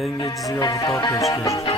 دنگ جزیره بوتا پیشکش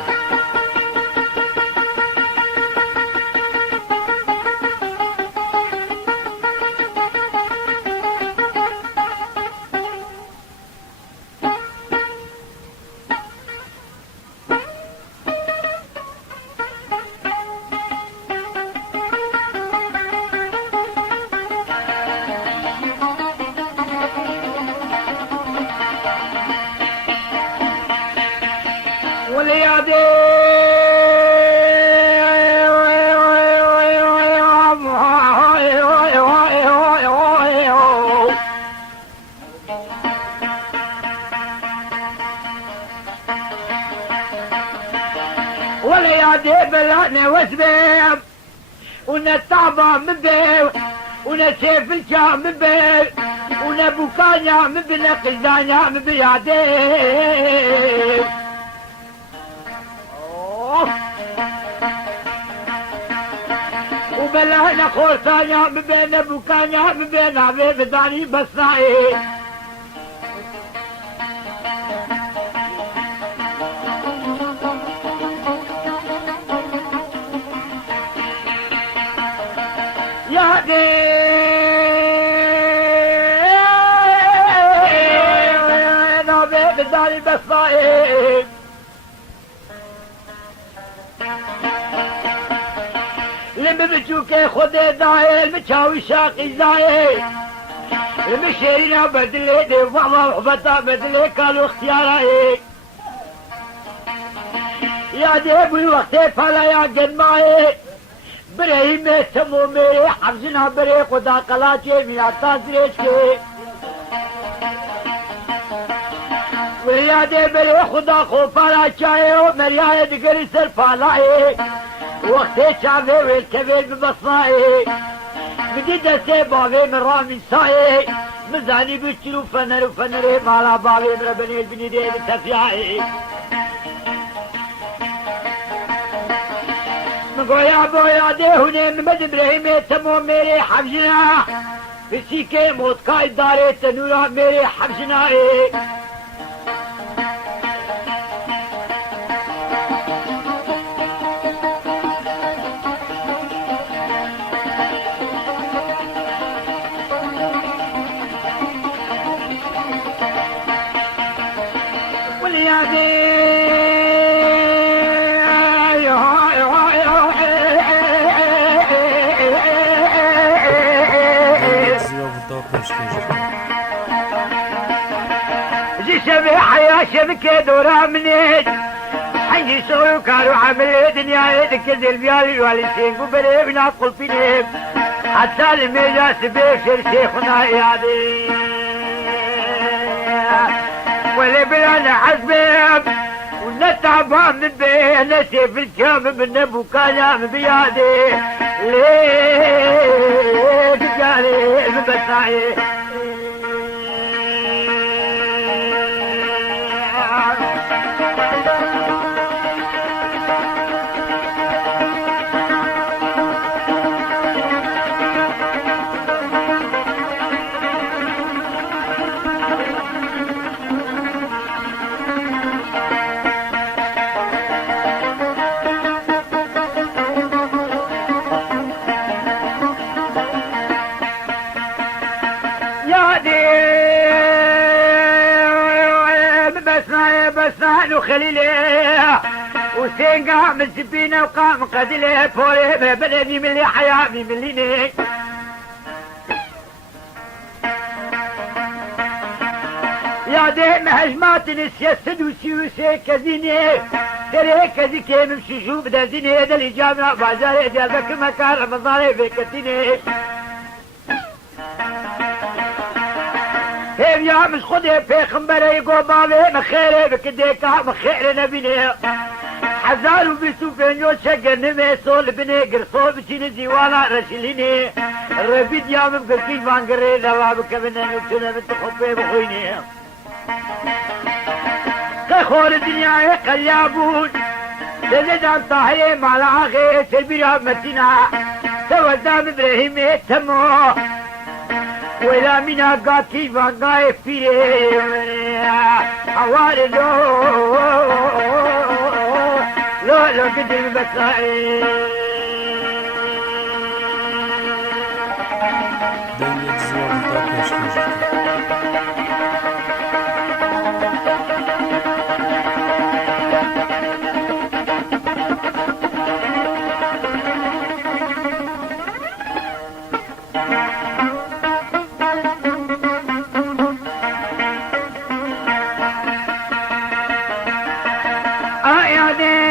وسبيب ونتعبى من بيو ونسيف الجام من بيو ونبوكانيا من بنقزانيا من بياديو وبلانا خورسانيا من بين بوكانيا من بين عبيب داني بصنعي بالصائب لما بتشوكي خدي دايل متشاوي شاقي زايل المشيرين بدلي دي والله وحبتا بدلي قالوا اختياري يا ديبوي وقتي فلا يا قد معي برهيمي سمو ميري حفظنا بري قدا قلاتي مياتا زريشكي وليادي بري خدا خوفالا چاهي ومرياي دقري سرفالاي وقتي شعبي والكبير ببصنائي بدي دستي بابي من رامي ساي مزاني بشترو فنر وفنري مالا بابي من ربني البني دي بتفياي مقويا بويا دي هوني ممد ابراهيمي تمو ميري حفجنا بسيكي موتكاي داري تنورا ميري حفجنا يا شبكة دورا منيت حنجي سوي وكانوا عامل دنيا يدك البيالي والسين وبري بناقل فيني حتى الميجا سبيشر شيخنا يادي ولي بلانا حسبيب ونتعبان من بين سيف الشام من ابو كلام بيادي ليه تجاري بسعي خليلي وسين قام السفينة وقام قدلي فوري بلدي من اللي حيامي من اللي يا ديم هجمات نسيا السدوسي وسي كزيني تري كزي كيم مشيشو بدا زيني هذا اللي جامع بازاري ديال بك مكان رمضاني بكتيني يا مش خدي في خنبري قبالي مخيري بكديكا مخير نبيني حزار وبيسوفين يو شقر نمي صول بني قرصول بشيني زيوانا رشليني الربيد يا مبقركي فانقري لوابك بنا نبتنا بنت خطبي بخويني كخور الدنيا قليابون تزدان طاهري مع العاقي تلبيرها متنا توزام ابراهيم تمو ولا منا قاتي فانقاي فيه حوالي لو قدم بسائي Denge dizi orada peş gözüktü. آیا دے